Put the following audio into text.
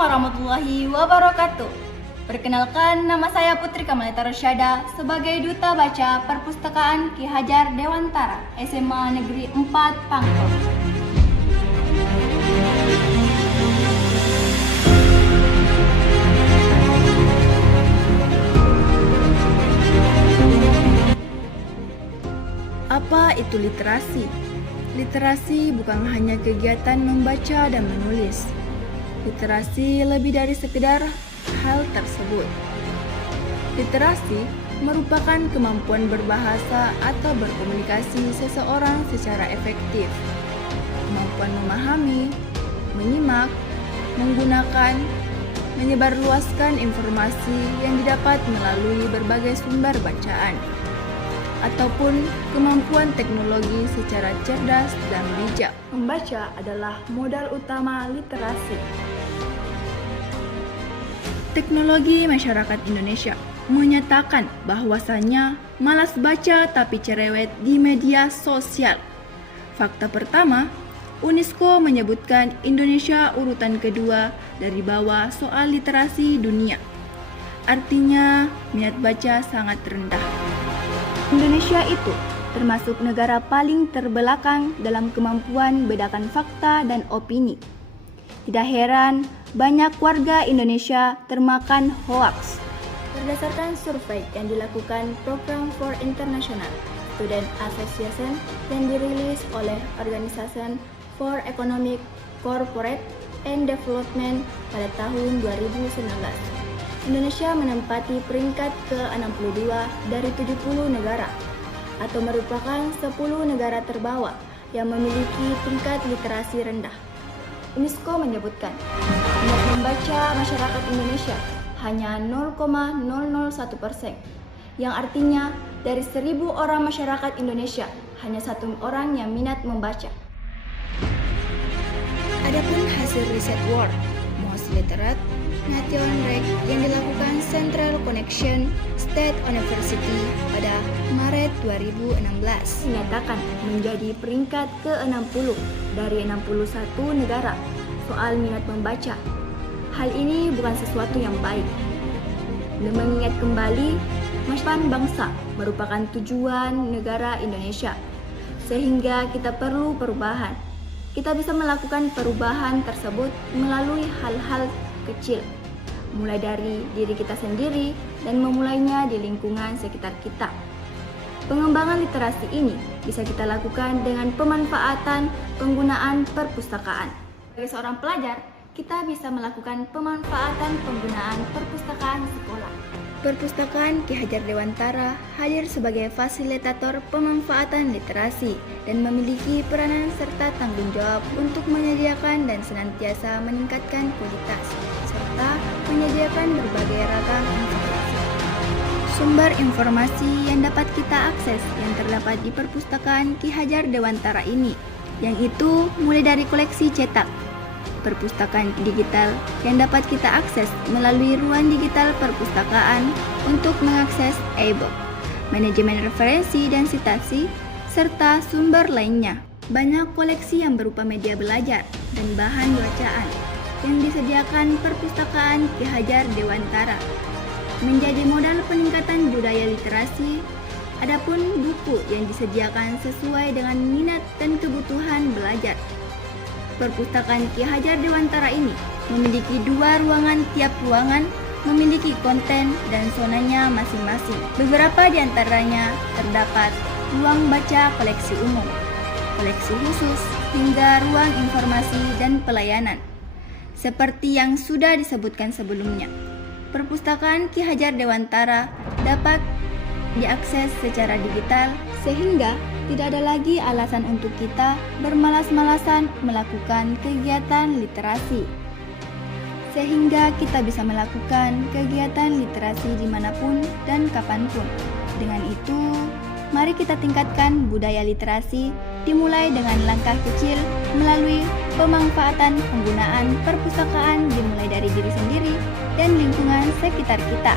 warahmatullahi wabarakatuh. Perkenalkan, nama saya Putri Kamalita Rosyada sebagai Duta Baca Perpustakaan Ki Hajar Dewantara, SMA Negeri 4 Pangkal. Apa itu literasi? Literasi bukan hanya kegiatan membaca dan menulis. Literasi lebih dari sekedar hal tersebut. Literasi merupakan kemampuan berbahasa atau berkomunikasi seseorang secara efektif. Kemampuan memahami, menyimak, menggunakan, menyebarluaskan informasi yang didapat melalui berbagai sumber bacaan, ataupun kemampuan teknologi secara cerdas dan bijak. Membaca adalah modal utama literasi. Teknologi masyarakat Indonesia menyatakan bahwasannya malas baca tapi cerewet di media sosial. Fakta pertama, UNESCO menyebutkan Indonesia urutan kedua dari bawah soal literasi dunia. Artinya, minat baca sangat rendah. Indonesia itu termasuk negara paling terbelakang dalam kemampuan bedakan fakta dan opini. Tidak heran, banyak warga Indonesia termakan hoaks. Berdasarkan survei yang dilakukan Program for International Student Association yang dirilis oleh Organization for Economic Corporate and Development pada tahun 2019, Indonesia menempati peringkat ke-62 dari 70 negara, atau merupakan 10 negara terbawah yang memiliki tingkat literasi rendah. UNESCO menyebutkan, minat membaca masyarakat Indonesia hanya 0,001%, yang artinya dari 1.000 orang masyarakat Indonesia, hanya 1 orang yang minat membaca. Adapun hasil riset World Most Literate Nation Rank yang dilakukan Central Connection State University pada Maret 2016 Dinyatakan menjadi peringkat ke-60 dari 61 negara soal minat membaca. Hal ini bukan sesuatu yang baik. Mengingat kembali, masyarakat bangsa merupakan tujuan negara Indonesia, sehingga kita perlu perubahan. Kita bisa melakukan perubahan tersebut melalui hal-hal kecil, mulai dari diri kita sendiri dan memulainya di lingkungan sekitar kita. Pengembangan literasi ini bisa kita lakukan dengan pemanfaatan penggunaan perpustakaan. Sebagai seorang pelajar, kita bisa melakukan pemanfaatan penggunaan perpustakaan sekolah. Perpustakaan Ki Hajar Dewantara hadir sebagai fasilitator pemanfaatan literasi dan memiliki peranan serta tanggung jawab untuk menyediakan dan senantiasa meningkatkan kualitas, serta menyediakan berbagai ragam informasi. Sumber informasi yang dapat kita akses yang terdapat di Perpustakaan Ki Hajar Dewantara ini, yang itu mulai dari koleksi cetak, perpustakaan digital yang dapat kita akses melalui ruang digital perpustakaan untuk mengakses e-book, manajemen referensi dan sitasi, serta sumber lainnya. Banyak koleksi yang berupa media belajar dan bahan bacaan yang disediakan Perpustakaan Ki Hajar Dewantara menjadi modal peningkatan budaya literasi. Adapun buku yang disediakan sesuai dengan minat dan kebutuhan belajar. Perpustakaan Ki Hajar Dewantara ini memiliki 2 ruangan, tiap ruangan memiliki konten dan zonanya masing-masing. Beberapa di antaranya terdapat ruang baca koleksi umum, koleksi khusus, hingga ruang informasi dan pelayanan. Seperti yang sudah disebutkan sebelumnya, Perpustakaan Ki Hajar Dewantara dapat diakses secara digital sehingga tidak ada lagi alasan untuk kita bermalas-malasan melakukan kegiatan literasi. Sehingga kita bisa melakukan kegiatan literasi dimanapun dan kapanpun. Dengan itu, mari kita tingkatkan budaya literasi dimulai dengan langkah kecil melalui pemanfaatan penggunaan perpustakaan dimulai dari diri sendiri dan lingkungan sekitar kita.